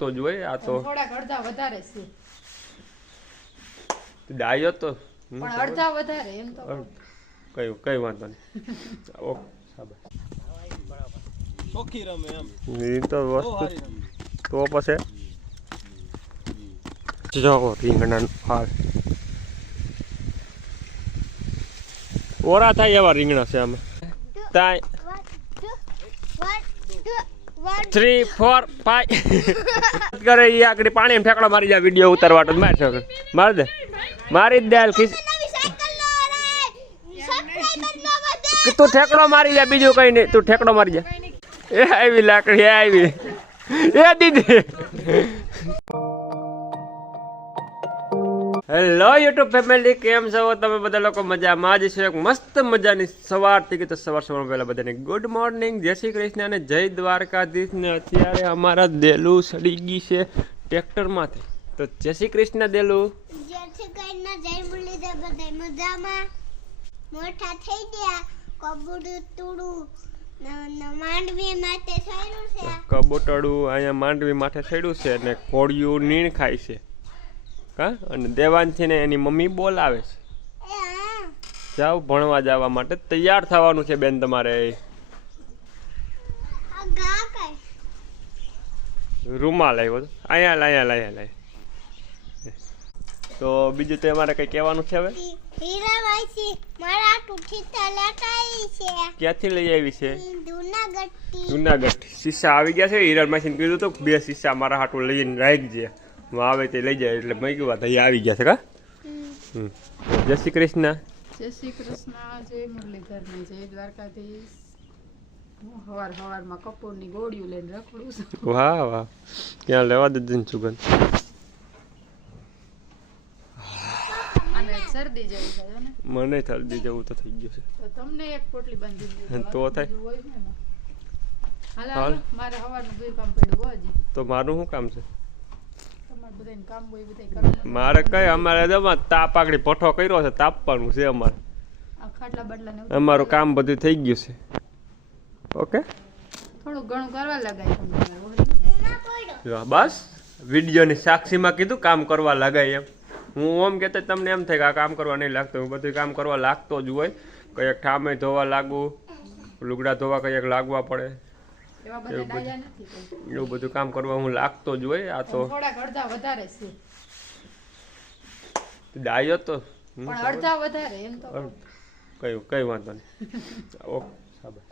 લાગતો જ હોય. આ તો થોડાક અડધા વધારે છે, ડાયો તો પણ અડધા વધારે એમ તો કઈ વાંધો નહીં. ઓ સાબા ચોખી રમે એમ એ તો વસ્તુ તો પછી જો રીંગણાનું ફાળ ઓરા થાય એવા રીંગણા છે આમાં. 3 4 5 કરે એ આગળ પાણી ઠેકડો મારી જાય. વિડીયો ઉતારવા માર શકે માર દે મારી જ દે ખીસ તું ઠેકડો મારી જાય બીજું કઈ નહીં. તું ઠેકડો મારી જાય. એ આવી લાકડી આવી એ દીદી. હેલો યુટ્યુબ ફેમિલી, કેમ છો તમે બધા લોકો? મજામાં જ છે. એક મસ્ત મજાની સવાર થઈ ગઈ તો સવારમાં પહેલા બધાને ગુડ મોર્નિંગ, જય શ્રી કૃષ્ણ અને જય દ્વારકાધીશ. ને અત્યારે અમારા દેલું સડી ગઈ છે ટ્રેક્ટરમાંથી. તો જય શ્રી કૃષ્ણ દેલું. જય શ્રી કૃષ્ણ, જય મુરલીધર. બધા મજામાં? મોટા થઈ ગયા. કબૂતરું તુડું માંડવી માથે છેડ્યું છે. કબૂતરું અહીંયા માંડવી માથે છેડ્યું છે અને કોળિયું નીણ ખાય છે. હા, અને દેવાંશી ને એની મમ્મી બોલાવે છે. જાવ ભણવા જવા માટે તૈયાર થવાનું છે બેન તમારે. રૂમાલ આવ્યો અહીંયા લાય. તો બીજું તો અમારે કઈ કહેવાનું છે હવે? ક્યાંથી લઈ આવી છે? જુનાગઢ. શીશા આવી ગયા છે. હિરલ માસીને કીધું તો 2 શીશા મારા હાટું લઈને રાખજે, આવે તે લઈ જાય. એટલે મેં કીધું અહીંયા આવી ગયા છે. કા જય શ્રી કૃષ્ણ. જય શ્રી કૃષ્ણ, જય મુરલીધર ને જય દ્વારકાધીશ. હું હવારમાં કપૂરની ગોળીઓ લઈને રખડું છું. વાહ વાહ, ક્યાં લેવા દીધી ને સુગંધ. અને શરદી જેવું થાય ને? મને શરદી જેવું તો થઈ ગયું છે. તો તમને એક પોટલી બાંધી તો થાય. હાલ મારે હવારનું બધું કામ પડ્યું હોય હજી. તો મારું શું કામ છે? તમારે બધાને કામ હોય બધા કરવાનું. મારે કઈ અમારે તાપ આગળ પઠો કર્યો છે, તાપવાનું છે અમારે. આ ખાટલા બાટલા ને અમારું કામ બધું થઈ ગયું છે. ઓકે, થોડું ઘણું કરવા લગાય બસ વિડીયોની સાક્ષીમાં કીધું કામ કરવા લગાય એમ. હું ઓમ કહેતો તમને એમ થાય કે આ કામ કરવા નહીં લાગતો. હું બધું કામ કરવા લાગતો જ હોય. કંઈક ઠામે ધોવા લાગવું, લુગડા ધોવા કંઈક લાગવા પડે, એવું બધું કામ કરવા હું લાગતો જ હોય. આ તો થોડાક અડધા વધારે છે, ડાયો તો પણ અડધા વધારે એમ તો કઈ વાંધો નહીં. ઓકે સાબસ,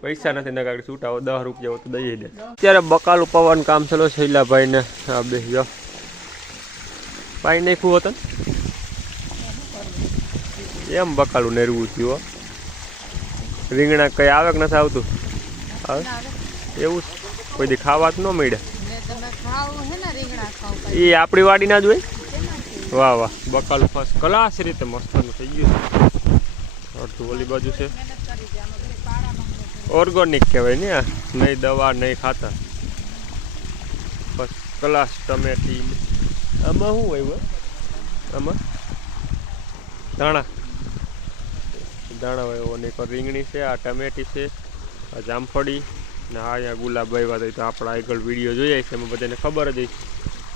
પૈસા નથી ને કાંઈ છૂટા 10 રૂપિયા તો દઈ દે. અત્યારે બકાલું પવન કામ ચલો શૈલાભાઈ ને આ બે જો પાઈ નાખ્યું હતું એમ બકાલું નેરવું થયું. રીંગણા કઈ આવે કે નથી આવતું? આવે એવું કોઈ દી ખાવા જ ન મળ્યા. એ આપણી વાડીના જ હોય. વાહ વાહ, બકાલું ફર્સ્ટ ક્લાસ રીતે મસ્તનું થઈ ગયું છે. અડધું ઓલી બાજુ છે ઓર્ગોનિક કહેવાય ને, આ નહીં દવા નહીં ખાતર, ફર્સ્ટ ક્લાસ ટમેટી. આમાં શું આવ્યું? આમાં ધાણા હોય. અને એક રીંગણી છે, આ ટમેટી છે, આ જામફળી ને આ અહીંયા ગુલાબ આવ્યા હતા. તો આપણા આગળ વિડીયો જોઈએ છે એમાં બધાને ખબર જ હોય.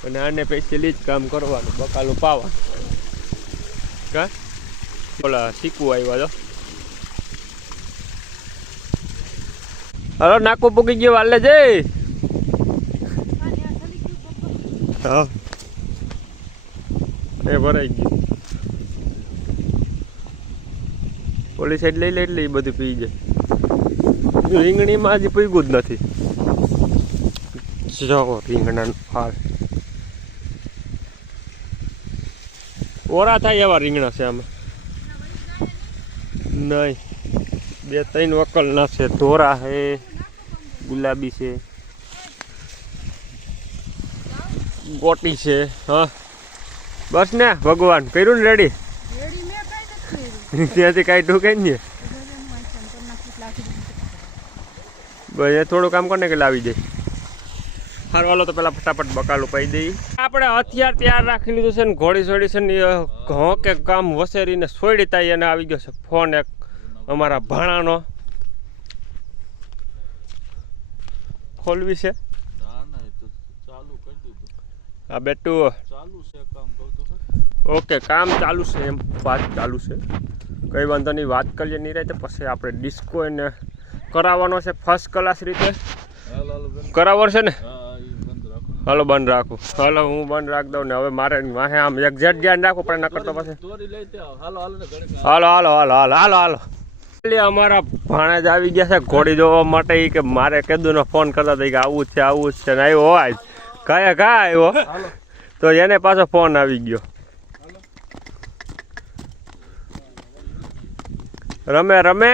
અને આને પેશિયલી જ કામ કરવાનું, બકાલું પાવાનું. કા ઓલા શીખવું આવ્યા છો. હલો, નાકું પૂકી ગયું હાલે જઈ. હા એ ભરાઈ ગયું. ઓલી સાઈડ લઈ લે એટલે એ બધું પી જાય. રીંગણીમાં હજી પીગું જ નથી. જો રીંગણાનું ફાળ ઓરા થાય એવા રીંગણા છે આમાં. નહીં, 2-3 વકલના છે. ધોરા છે, ગુલાબી છે, ગોટી છે. હા બસ ને, ભગવાન કર્યું ને રેડી. ત્યાંથી કાંઈ ઢૂકે ને બસ એ થોડું કામ કરીને કે લાવી જાય. હારવાલો તો પેલા ફટાફટ બકાલું પાઈ દઈ. આપણે હથિયાર તૈયાર રાખી લીધું છે ને ઘોડી છોડી છે ને ઘઉં કે કામ વસેરીને છોડી તાઈ એને આવી ગયો છે ફોન એક અમારા ભાણાનો. ખોલવી છે હા બેટુ ચાલુ છે કામ કહું તો ખરી. ઓકે કામ ચાલુ છે એમ વાત ચાલુ છે કંઈ વાંધો નહીં વાત કરીએ નહીં રહે તો પછી આપણે ડિસ્કો એને કરાવવાનો છે ફર્સ્ટ ક્લાસ રીતે હાલ હાલ બંધ. કરાવર છે ને હા એ બંધ રાખો. હાલો બંધ રાખું હાલો હું બંધ રાખી દઉં ને હવે મારે વાહે આમ એક્ઝેક્ટ ધ્યાન રાખવું પડે નકર તો પછી દોરી લઈ તે આવ. હાલો હાલો ને ઘડીક હાલો હાલો હાલો હાલો હાલો હાલો એટલે અમારા ભાણેજ આવી ગયા છે ઘોડી જોવા માટે ઈ કે મારે કીધું ને ફોન કરતા હતા કે આવું જ છે ને આવ્યો હોય કાંઈ કા આવ્યો હાલો. તો એને પાછો ફોન આવી ગયો રમે રમે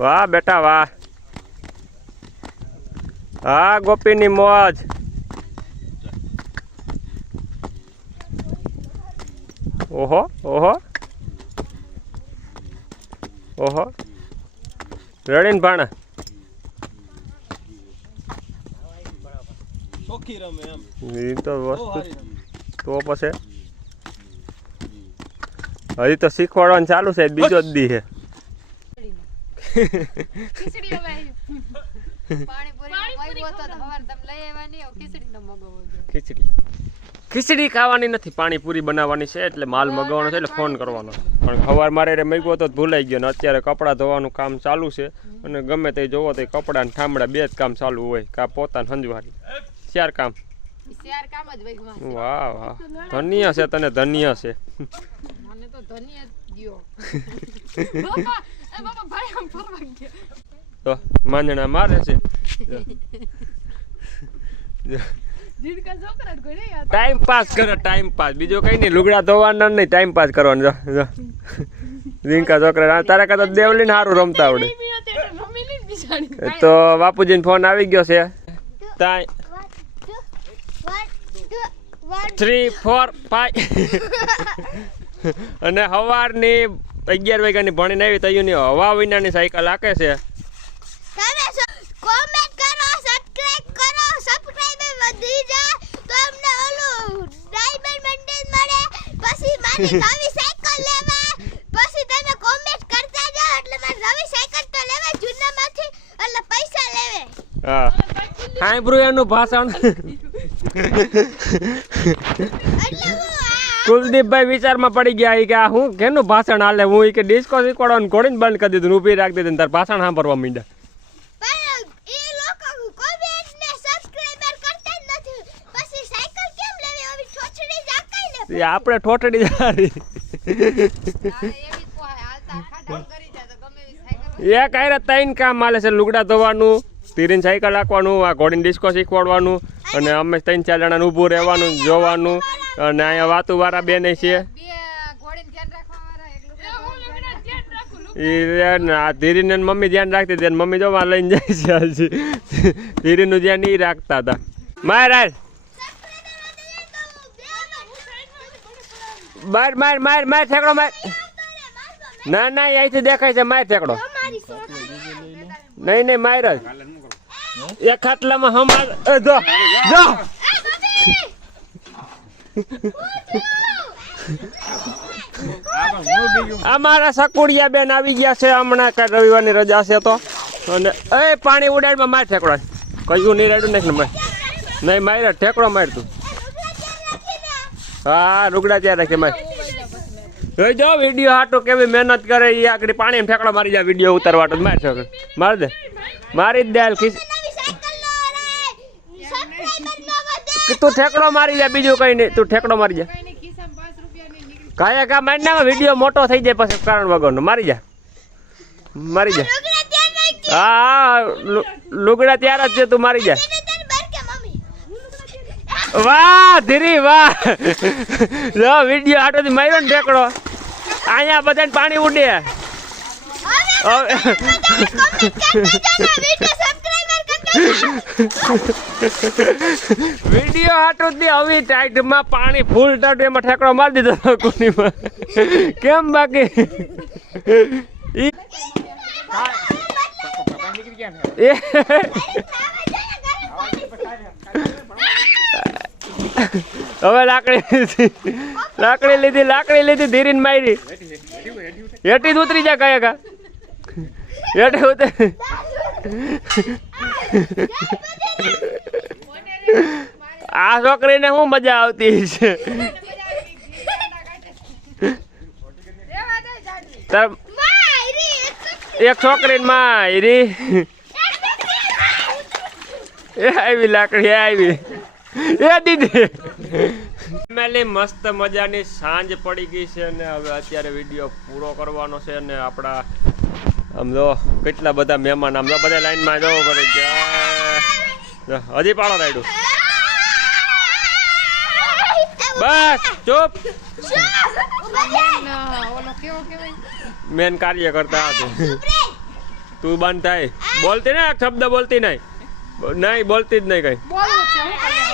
વાહ બેટા વાહ હા ગોપીની મોજ ઓહો ઓહો ઓહો રેડીને ભાણા ચોખ્ખી રમે એમ. એ તો બહુ વસ્તુ સારી રમે. તો પછી હજી તો શીખવાડવાનું ચાલુ છે બીજો જ દી છે ખીચડી હવે પાણીપુરી તો હવાર તમે લઈ આવ્યા નહીં ખીચડી ન મગાવો ખીચડી ખાવાની નથી પાણીપુરી બનાવવાની છે એટલે માલ મગાવવાનો છે એટલે ફોન કરવાનો પણ સવાર મારે રે મૂક્યો તો ભૂલાઈ ગયો ને અત્યારે કપડાં ધોવાનું કામ ચાલુ છે અને ગમે તે જોવો તો કપડાં ને ઠામડા બે જ કામ ચાલુ હોય કા પોતાને સંજવારી ચાર કામ શેર કામ જ વૈગમાં વાહ વાહ ધન્ય છે તને ધન્ય છે મને તો ધન્ય દ્યો બાપા એ બાપા ભાઈ આમ ફરવા ગયા તો માંજણા મારે છે જીડકા છોકરા ઘરે યાર ટાઈમ પાસ કરે ટાઈમ પાસ બીજો કઈ નહીં લુગડા ધોવાના નહીં ટાઈમ પાસ કરવાનો જો જો રીંકા છોકરા તારા કરતા દેવલીને સારું રમતા આવડે રમી લઈને બિચારી તો બાપુજીનો ફોન આવી ગયો છે 3 4 5 અને સવારની 11 વાગ્યાની ભણીને આવી તૈયારની હવા વિનાની સાયકલ હાકે છે કોમેન્ટ કરો સબસ્ક્રાઇબ કરો સબસ્ક્રાઇબર વધી જાય તો અમને ઓલું ડાયમંડ બંડલ મળે પછી મારી નવી સાયકલ લેવા પછી તમે કોમેન્ટ કરતા જાઓ એટલે મારી નવી સાયકલ તો લેવા જૂનામાંથી એટલે પૈસા લેવે હા સાંભળ્યું એનું ભાષણ એટલે હું કુલદીપભાઈ વિચારમાં પડી ગયા કે આ હું કેનું ભાષણ હાલે હું કે ડિસ્કો શીખવાડવાનું ઘોડીને બંધ કરી દીધું ઊભી રાખી દીધી તાર ભાષણ સાંભળવા માંડ્યા પણ એ લોકો કોમેન્ટ ને સબસ્ક્રાઇબર કરતા જ નથી પછી સાયકલ કેમ લેવી ઓવી ઠોઠડી જાકાઈ ને એ આપણે ઠોઠડી જારી એવી કોઈ હાલતા ખાડા કરી જાય તો ગમે એવી સાયકલ એ કાંઈ ત્રણ કામ હાલે છે લુગડા ધોવાનું તીરીને સાયકલ હાંકવાનું આ ઘોડીને ડિસ્કો શીખવાડવાનું અને અમે 3-4 જણાને ઊભું રહેવાનું જોવાનું અને અહીંયા વાતુવાળા બેન છે બે ઘોડીને ધ્યાન રાખવા વાળા એકલું હું લગડા ધ્યાન રાખું એ આ ધીરીને મમ્મી ધ્યાન રાખતી હતી અને મમ્મી જોવા લઈને જાય છે હજી ધીરીનું ધ્યાન નહીં રાખતા હતા માર માર માર માર માર માર ઠેકડો માર ના ના અહીંથી દેખાય છે માર ઠેકડો નહીં નહીં માર જ એક ખાટલામાં હમાર જો જો અમારા સકુડિયા બેન આવી ગયા છે હમણાં કાંઈ રવિવારની રજા છે તો અને એ પાણી ઉડાડમાં માર ઠેકડો કયું નહીં રેડું નાખ ને માર નહીં માર ઠેકડો માર તું હા રૂગડા ત્યાં રાખે માર જોઈ જાઓ વિડીયો હાટો કેવી મહેનત કરે એ આગળ પાણી ઠેકડો મારી જાય વિડીયો ઉતારવા તો માર ઠેકડો માર દે મારી જ દે ખીચ નવી સાયકલ નો રે સબસ્ક્રાઇબર નો વધે તું ઠેકડો મારી જાય બીજું કઈ નહીં તું ઠેકડો મારી જાય કઈને ખિસ્સામાં 5 રૂપિયા નહીં નીકળી કાયા કા મારી નાખો વિડીયો મોટો થઈ જાય પછી કારણ વગરનો મારી જાય મારી જાય લુગડા ધ્યાન રાખજે હા લુગડા ત્યાર જ છે તું મારી જાય તને તને બર કે મમ્મી વાહ ધીરી વાહ જો વિડીયો આટોથી માર્યો ને ઠેકડો અહીંયા બધાને પાણી ઉડે હવે વિડીયો હાટું જ હવે ટાઈટમાં પાણી ફૂલ ટાઈટ એમાં ઠેકડો મારી દીધો કુનીમાં કેમ બાકી હવે લાકડી લીધી ધીરીને મારી હેઠી જ ઉતરી જાય કયા કા હેઠે ઉતરી આ છોકરીને શું મજા આવતી છે તાર એક છોકરી મારી એ આવી લાકડી આવી એ દીદી ફેમિલી મસ્ત મજાની સાંજ પડી ગઈ છે અને હવે અત્યારે વિડીયો પૂરો કરવાનો છે અને આપણા આમ જો કેટલા બધા મહેમાન આમ જો બધા લાઈનમાં જવો પડે હજી પાડો રાયડું બસ ચૂપ ઓલો કેવો કેવાય મેન કાર્ય કરતા હતું તું બંધ થાય બોલતી ને એક શબ્દ બોલતી નહીં નહીં બોલતી જ નહીં કઈ બોલવું છે હું કરી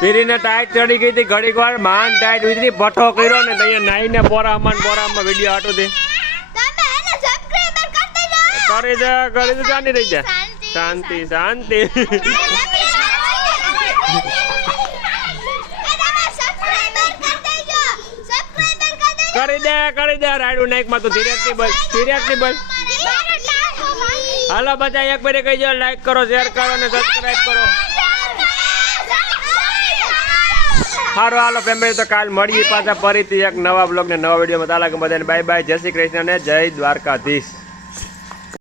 પીરીને ટાઈટ ચડી ગઈ હતી ઘડીક વાર માન ટાઈટ ઉતરી ભઠ્ઠો કર્યો ને ત્યાં નાઈને બોરામાં વિડીયો હાટું દે કરી દે જાની રહી જા શાંતિ શાંતિ કરી દે રાયડું નાઈક માં તું સિરિયસલી બોલ હાલો બધા એક બારે કહી દો લાઈક કરો શેર કરો અને સબસ્ક્રાઇબ કરો સારું હાલો ફેમિલી તો કાલ મળીએ પાછા ફરીથી એક નવા બ્લોગ ને નવા વિડીયોમાં તાલા બધાને બાય બાય જય શ્રી કૃષ્ણ ને જય દ્વારકાધીશ.